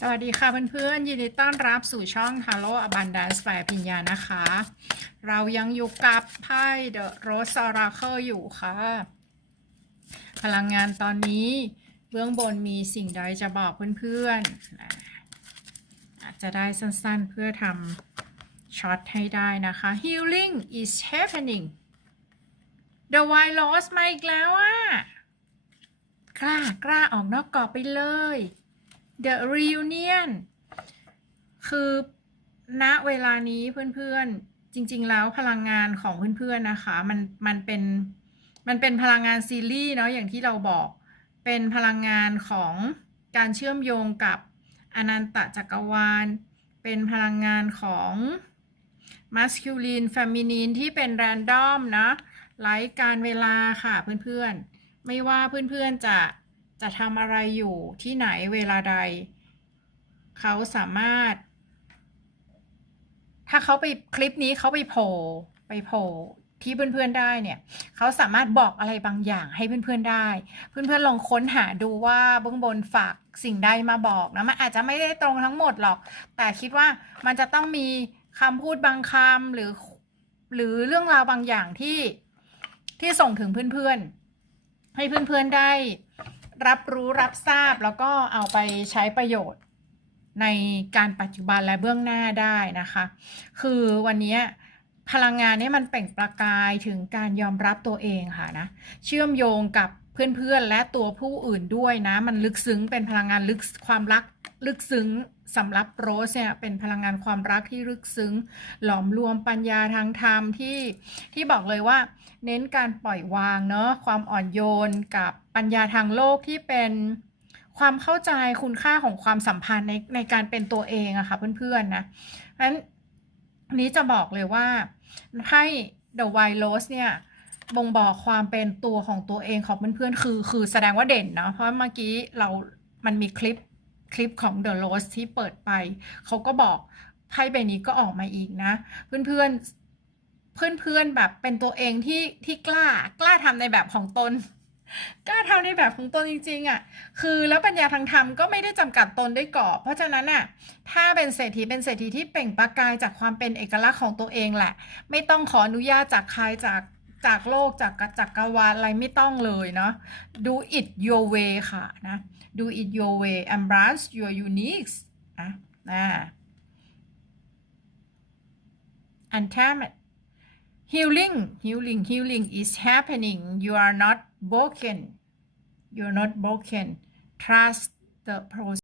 สวัสดีค่ะเพื่อนๆ ยินดีต้อนรับสู่ช่อง Hello Abundance ฝ่ายพิญญานะคะ เรายังอยู่กับไพ่ The Rose Oracle อยู่ค่ะ พลังงานตอนนี้เบื้องบนมีสิ่งใดจะบอกเพื่อนๆ อาจจะได้สั้นๆเพื่อทำช็อตให้ได้นะคะ Healing is happening The White Rose มาอีกแล้วอะกล้ากล้าออกนอกกรอบไปเลย The Reunion คือณเวลานี้เพื่อนๆ จริง ๆ แล้วพลังงานของเพื่อนๆนะคะ มันมันเป็นมันเป็นพลังงานซีรีส์เนาะอย่างที่เราบอกเป็นพลังงานของการเชื่อมโยงกับอนันตจักรวาล เป็นพลังงานของ masculine feminine ที่เป็น random นะไร้การเวลาค่ะเพื่อนๆ ไม่ว่าเพื่อนๆจะ จะทำอะไรอยู่ที่ไหนเวลาใด เขาสามารถ ถ้าเขาไปคลิปนี้เขาไปโผล่ไปโผล่ที่เพื่อนๆได้เนี่ยเขาสามารถบอกอะไรบางอย่างให้เพื่อนๆได้ เพื่อนๆลองค้นหาดูว่าเบื้องบนฝากสิ่งใดมาบอกนะมันอาจจะไม่ได้ตรงทั้งหมดหรอก แต่คิดว่ามันจะต้องมีคำพูดบางคำหรือ หรือเรื่องราวบางอย่างที่ที่ส่งถึงเพื่อนๆ ให้เพื่อนๆได้ รับรู้รับทราบแล้วก็เอาไปใช้ประโยชน์ในการปัจจุบันและเบื้องหน้าได้นะคะ คือวันนี้พลังงานนี้มันเปล่งประกายถึงการยอมรับตัวเองค่ะนะ เชื่อมโยงกับ เพื่อนๆและตัวผู้อื่นด้วยนะ มันลึกซึ้งเป็นพลังงานลึกความรักลึกซึ้งสำหรับโรสเนี่ยเป็นพลังงานความรักที่ลึกซึ้ง หลอมรวมปัญญาทางธรรมที่ที่บอกเลยว่า เน้นการปล่อยวางเนาะความอ่อนโยนกับปัญญาทางโลกที่เป็นความเข้าใจคุณค่าของความสัมพันธ์ในในการเป็นตัวเองอะค่ะเพื่อนๆนะเพราะฉะนั้นนี้จะบอกเลยว่าให้ The White Rose เนี่ย บ่งบอกความเป็นตัวของตัวเองของเพื่อนๆคือ คือแสดงว่าเด่นเนาะเพราะเมื่อกี้เรามันมีคลิปคลิปของ The Rose ที่เปิดไป เขาก็บอกไพ่ใบนี้ก็ออกมาอีกนะ เพื่อนๆเพื่อนๆแบบเป็นตัวเองที่ที่กล้ากล้าทำในแบบของตนกล้าทำในแบบของตนจริงๆอะ คือแล้วปัญญาทางธรรมก็ไม่ได้จำกัดตนด้วยกรอบ เพราะฉะนั้นอะ ถ้าเป็นเศรษฐีเป็นเศรษฐีที่เปล่งประกายจากความเป็นเอกลักษณ์ของตัวเองแหละ ไม่ต้องขออนุญาตจากใครจาก จากโลกจากจักรวาลอะไรไม่ต้องเลยเนาะ do it your way ค่ะนะ do it your way embrace your unique นะนะ untamed healing healing healing is happening you are not broken you're not broken trust the process